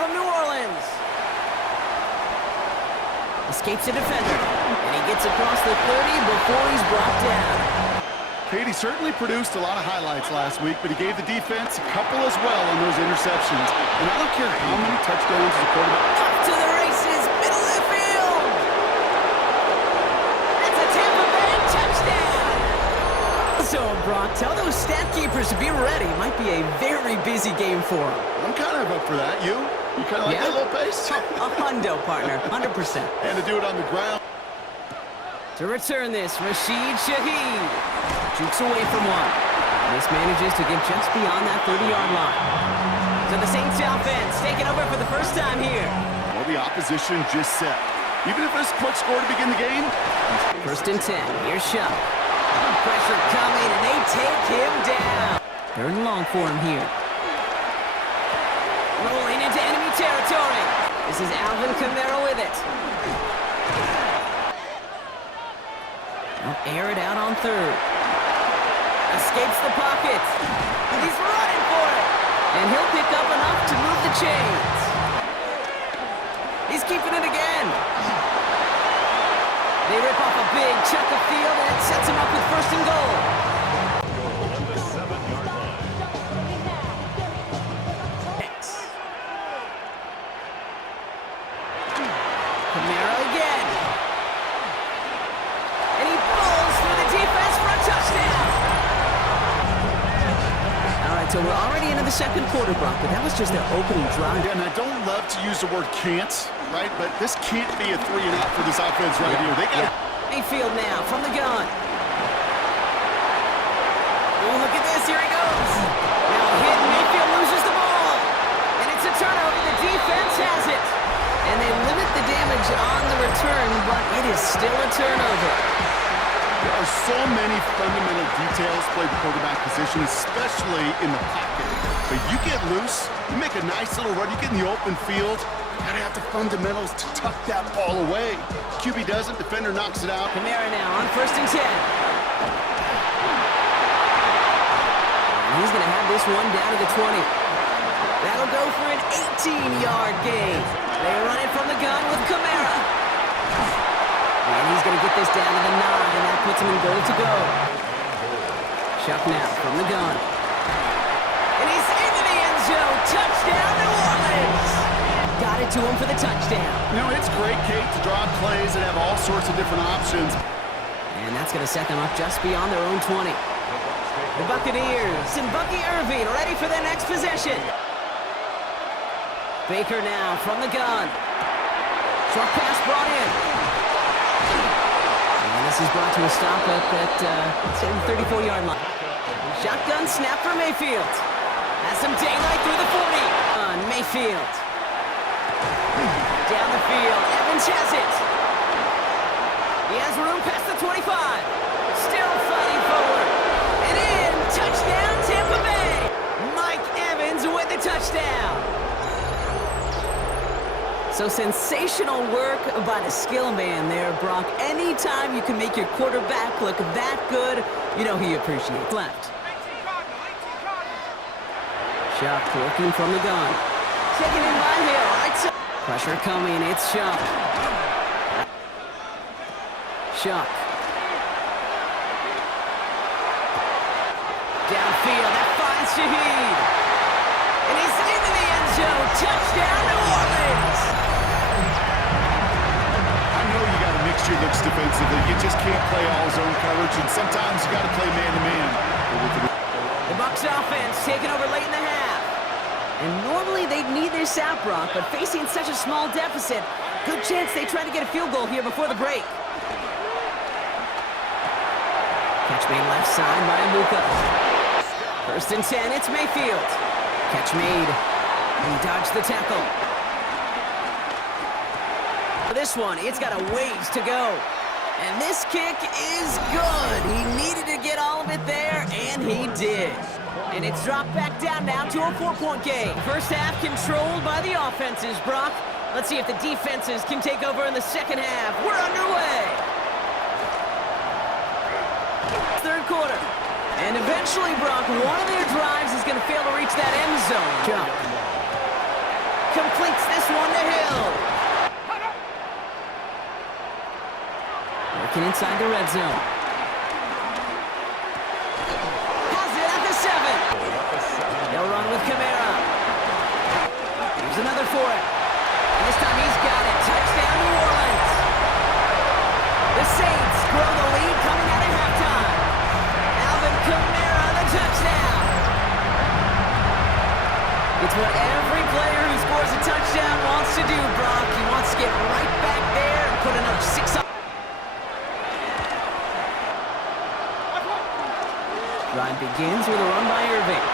from New Orleans. Escapes a defender, and he gets across the 30 before he's brought down. Katie certainly produced a lot of highlights last week, but he gave the defense a couple as well on those interceptions. And I don't care how many touchdowns the quarterback. Up to the races, middle of the field. That's a Tampa Bay touchdown. So, Brock, tell those stat keepers to be ready. Might be a very busy game for them. I'm kind of up for that. You kind of like that little pace? A hundo, partner, 100%. And to do it on the ground. To return this, Rashid Shaheed jukes away from one. This manages to get just beyond that 30-yard line. So the Saints offense taking over for the first time here. Well, the opposition just set. Even if it's a quick score to begin the game. 1st and 10. Here's Shuck. Pressure coming, and they take him down. 3rd and long for him here. Rolling into enemy territory. This is Alvin Kamara with it. They'll air it out on 3rd. Escapes the pocket. He's running for it. And he'll pick up enough to move the chains. He's keeping it again. They rip off a big chunk of field, and it sets him up with 1st and goal. Kamara again. And he pulls through the defense for a touchdown. All right, so we're already into the 2nd quarter, Brock, but that was just their opening drive. Yeah, and I don't love to use the word can't, right? But this can't be a 3-and-out for this offense right here. They got Mayfield now from the gun. Oh, look at this. Here he goes. Now hit. Mayfield loses the ball. And it's a turnover. The defense has it. And they limit the damage on the return, but it is still a turnover. There are so many fundamental details played the quarterback position, especially in the pocket. But you get loose, you make a nice little run, you get in the open field, you gotta have the fundamentals to tuck that ball away. QB doesn't, defender knocks it out. Kamara now on 1st and 10. And he's gonna have this one down to the 20. That'll go for an 18-yard gain. They run it from the gun with Kamara. And he's going to get this down to the 9, and that puts him in goal to go. Shuck now from the gun. And he's into the end zone. Touchdown, New Orleans. Got it to him for the touchdown. You know, it's great, Kate, to draw plays and have all sorts of different options. And that's going to set them up just beyond their own 20. The Buccaneers and Bucky Irving ready for their next possession. Baker now from the gun. Short pass brought in. And this is brought to a stop at that 34-yard line. Shotgun snap for Mayfield. Has some daylight through the 40. On Mayfield. Down the field. Evans has it. He has room past the 25. Still fighting forward. And in. Touchdown, Tampa Bay. Mike Evans with the touchdown. So sensational work by the skill man there, Brock. Anytime you can make your quarterback look that good, you know he appreciates. Left. Shuck working from the gun. Taken in by Hill. Right side. Pressure coming. It's Shuck. Shuck. Downfield. That finds Shaheed. And he's into the end zone. Touchdown, New Orleans. Your looks defensively. You just can't play all zone coverage, and sometimes you got to play man-to-man. The Bucs offense taking over late in the half. And normally they'd need this out, Brock, but facing such a small deficit, good chance they try to get a field goal here before the break. Catch made left side by Luka. 1st and 10, it's Mayfield. Catch made. He dodged the tackle. This one, it's got a ways to go. And this kick is good. He needed to get all of it there, and he did. And it's dropped back down now to a 4-point game. First half controlled by the offenses, Brock. Let's see if the defenses can take over in the second half. We're underway. 3rd quarter. And eventually, Brock, one of their drives is going to fail to reach that end zone. Jump. Complete Working inside the red zone. Has it at the 7. They'll run with Kamara. Here's another for it. And this time he's got it. Touchdown, New Orleans. The Saints grow the lead coming out of halftime. Alvin Kamara, the touchdown. It's what every player who scores a touchdown wants to do, Brock. He wants to get right back there and put another 6 up. Drive begins with a run by Irving.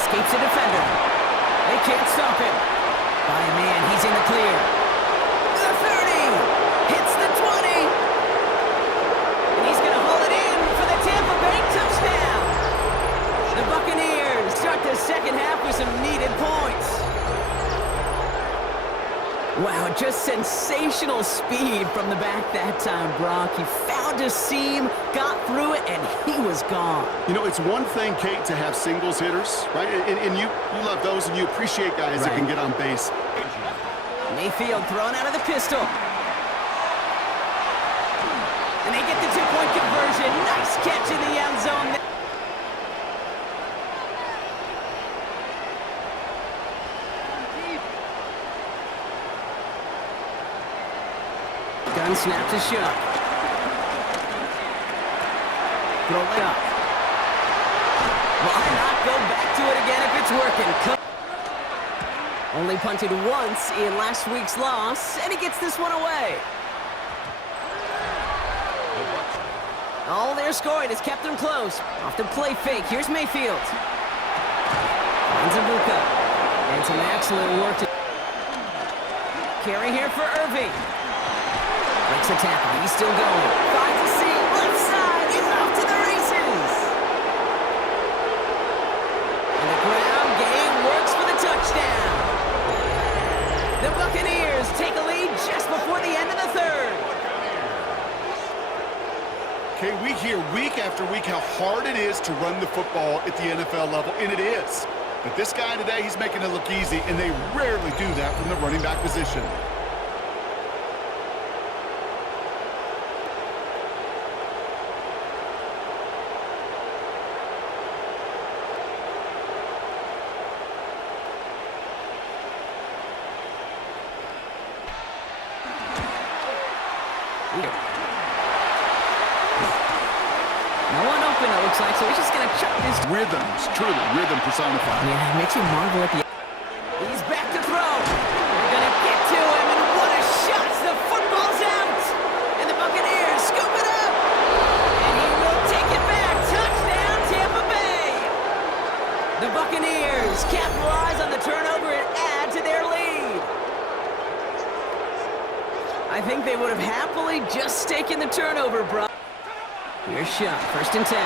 Escapes a defender. They can't stop him. By a man, he's in the clear. The 30. Hits the 20. And he's going to haul it in for the Tampa Bay touchdown. The Buccaneers start the second half with some needed points. Wow, just sensational speed from the back that time, Brock. He found a seam, got through it, and he was gone. You know, it's one thing, Kate, to have singles hitters, right? And you love those, and you appreciate guys that can get on base. Mayfield thrown out of the pistol. And they get the 2-point conversion. Nice catch in the end zone. Gun snap to Shook. Throw it up. Why not go back to it again if it's working? Only punted once in last week's loss, and he gets this one away. All their scoring has kept them close. Off the play fake. Here's Mayfield. Finds Ibuka. And some excellent work to carry here for Irving. Breaks a tackle. He's still going. Finds a seam. Left side. He's off to the races. And the ground game works for the touchdown. The Buccaneers take a lead just before the end of the third. Okay, we hear week after week how hard it is to run the football at the NFL level, and it is. But this guy today, he's making it look easy, and they rarely do that from the running back position. No one open, it looks like, so he's just going to chuck this. Rhythms, truly, rhythm personified. Yeah, it makes you marvel at the... He's back to throw. They're going to get to him, and what a shot. The football's out. And the Buccaneers scoop it up. And he will take it back. Touchdown, Tampa Bay. The Buccaneers capitalize on the turnover and add to their lead. I think they would have happily just taken the turnover, bro. Here's Shot, 1st and 10.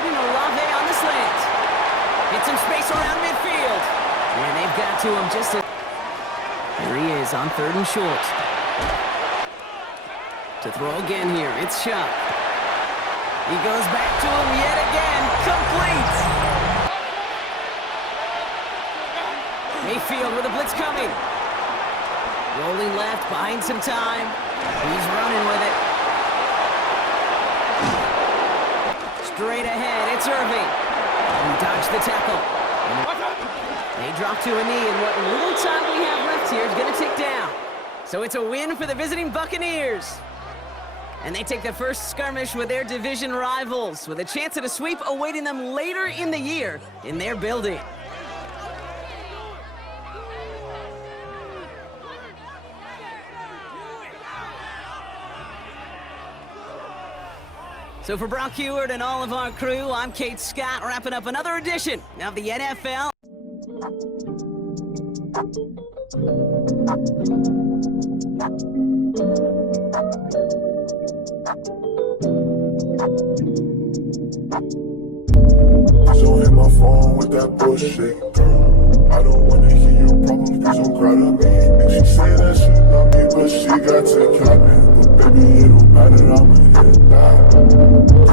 Getting Olave on the slant. Get some space around midfield. And they've got to him just a... Here he is on 3rd and short. To throw again here, it's Shot. He goes back to him yet again. Complete. Mayfield with a blitz coming. Rolling left, buying some time. He's running with it. Straight ahead, it's Irving. He dodged the tackle. They drop to a knee, and what little time we have left here is going to tick down. So it's a win for the visiting Buccaneers. And they take the first skirmish with their division rivals, with a chance at a sweep awaiting them later in the year in their building. So for Brock Heward and all of our crew, I'm Kate Scott, wrapping up another edition of the NFL. So hit my phone with that bullshit, girl. I don't wanna hear your problems, please don't cry to me. And she say that she love me, but she got to capping. But baby, it don't matter, I'ma hit that.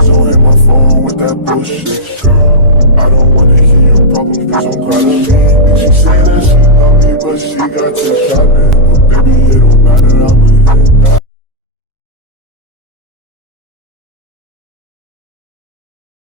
So hit my phone with that bullshit, girl. I don't wanna hear your problems, please don't cry to me. And she say that she love me, but she got to capping.